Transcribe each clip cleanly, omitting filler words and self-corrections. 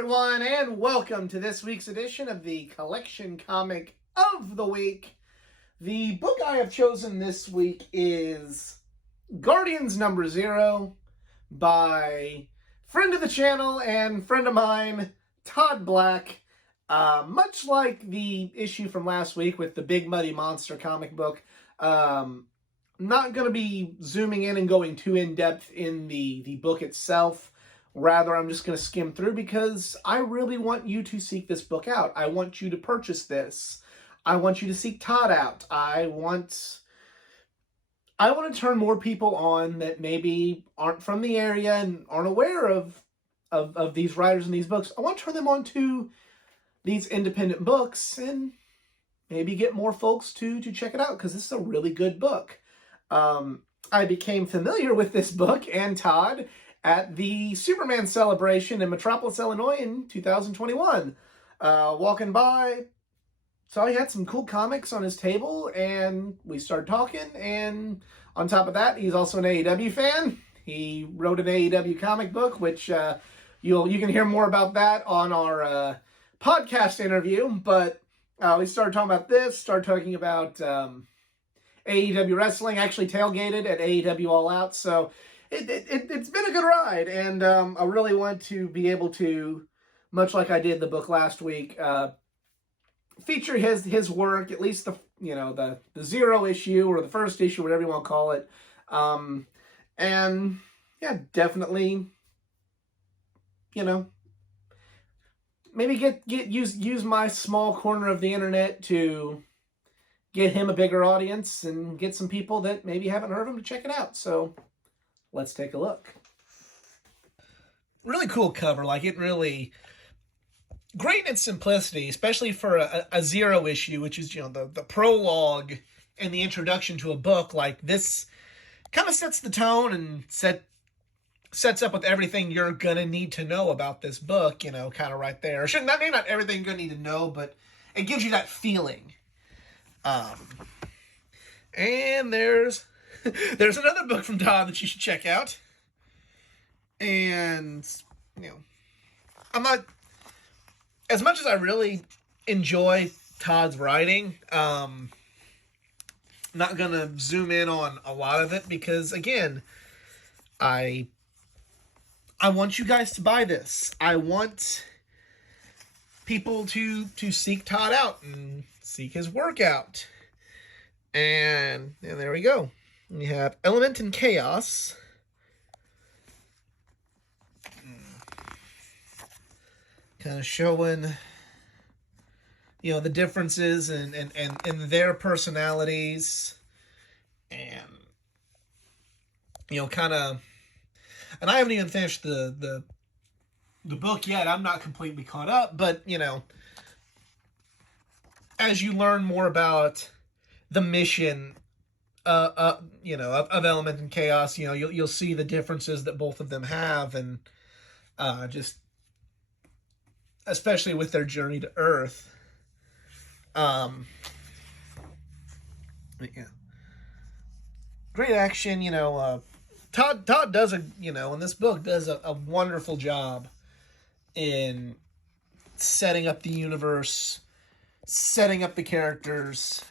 everyone, and welcome to this week's edition of the Collection Comic of the Week. The book I have chosen this week is Guardians number 0 by friend of the channel and friend of mine, Todd Black. Much like the issue from last week with the Big Muddy Monster comic book, not going to be zooming in and going too in-depth in the book itself. Rather, I'm just going to skim through because I really want you to seek this book out. I want you to purchase this. I want you to seek Todd out. I want to turn more people on that maybe aren't from the area and aren't aware of these writers and these books. I want to turn them on to these independent books and maybe get more folks to check it out because this is a really good book. I became familiar with this book and Todd at the Superman celebration in Metropolis, Illinois in 2021. Walking by, saw he had some cool comics on his table, and we started talking, and on top of that, he's also an AEW fan. He wrote an AEW comic book, which you can hear more about that on our podcast interview, but we started talking about this, started talking about AEW wrestling, actually tailgated at AEW All Out, so it's been a good ride, and I really want to be able to, much like I did the book last week, feature his work, at least the zero issue or the first issue, whatever you want to call it, and yeah, definitely, maybe use my small corner of the internet to get him a bigger audience and get some people that maybe haven't heard of him to check it out. So let's take a look. Really cool cover. It really great in its simplicity, especially for a zero issue, which is, the prologue and the introduction to a book. Like, this kind of sets the tone and sets up with everything you're going to need to know about this book, kind of right there. Maybe not everything you're going to need to know, but it gives you that feeling. And there's another book from Todd that you should check out. And, I'm not, as much as I really enjoy Todd's writing, not going to zoom in on a lot of it because, again, I want you guys to buy this. I want people to seek Todd out and seek his work out. And there we go. We have Element and Chaos. Kind of showing, the differences and their personalities. And, kind of... And I haven't even finished the book yet. I'm not completely caught up. But, as you learn more about the mission of Element and Chaos, you'll see the differences that both of them have, and just especially with their journey to Earth. Yeah. Great action, Todd does in this book does a wonderful job in setting up the universe, setting up the characters,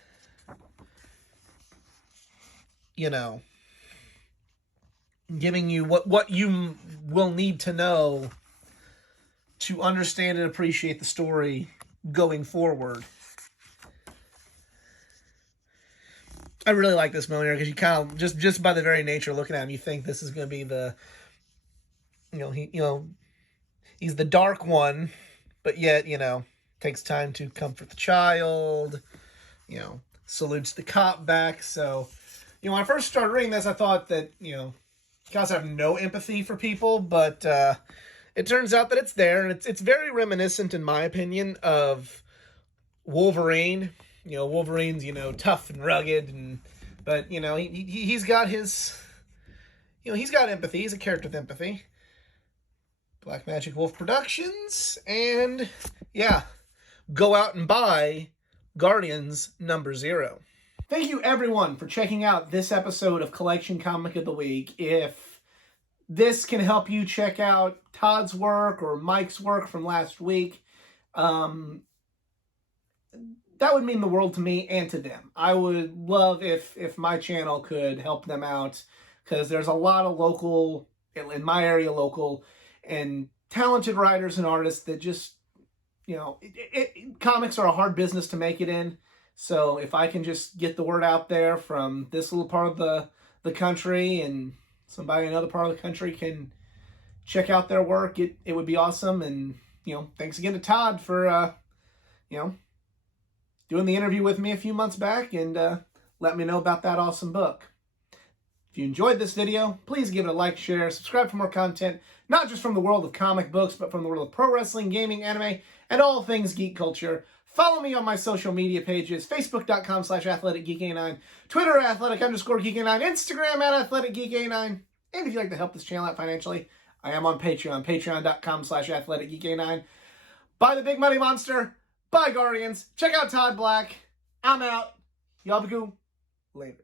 giving you what you will need to know to understand and appreciate the story going forward. I really like this moment here because you kind of, just by the very nature of looking at him, you think this is going to be the, he's the dark one, but yet, takes time to comfort the child, salutes the cop back. So, when I first started reading this, I thought that, guys have no empathy for people, but it turns out that it's there, and it's very reminiscent, in my opinion, of Wolverine. Wolverine's, tough and rugged, but he's got his, he's got empathy. He's a character with empathy. Black Magic Wolf Productions, and yeah, go out and buy Guardians number 0. Thank you, everyone, for checking out this episode of Collection Comic of the Week. If this can help you check out Todd's work or Mike's work from last week, that would mean the world to me and to them. I would love if my channel could help them out, because there's a lot of local, in my area, local and talented writers and artists that just, you know, comics are a hard business to make it in. So if I can just get the word out there from this little part of the country, and somebody in another part of the country can check out their work, it would be awesome. And, you know, thanks again to Todd for, you know, doing the interview with me a few months back and let me know about that awesome book. If you enjoyed this video, please give it a like, share, subscribe for more content, not just from the world of comic books, but from the world of pro wrestling, gaming, anime, and all things geek culture. Follow me on my social media pages, facebook.com/athleticgeekA9, Twitter @athletic_geekA9, Instagram @athleticgeekA9. And if you'd like to help this channel out financially, I am on Patreon, patreon.com/athleticgeekA9. Buy the big money monster. Bye, Guardians. Check out Todd Black. I'm out. Y'all be cool. Later.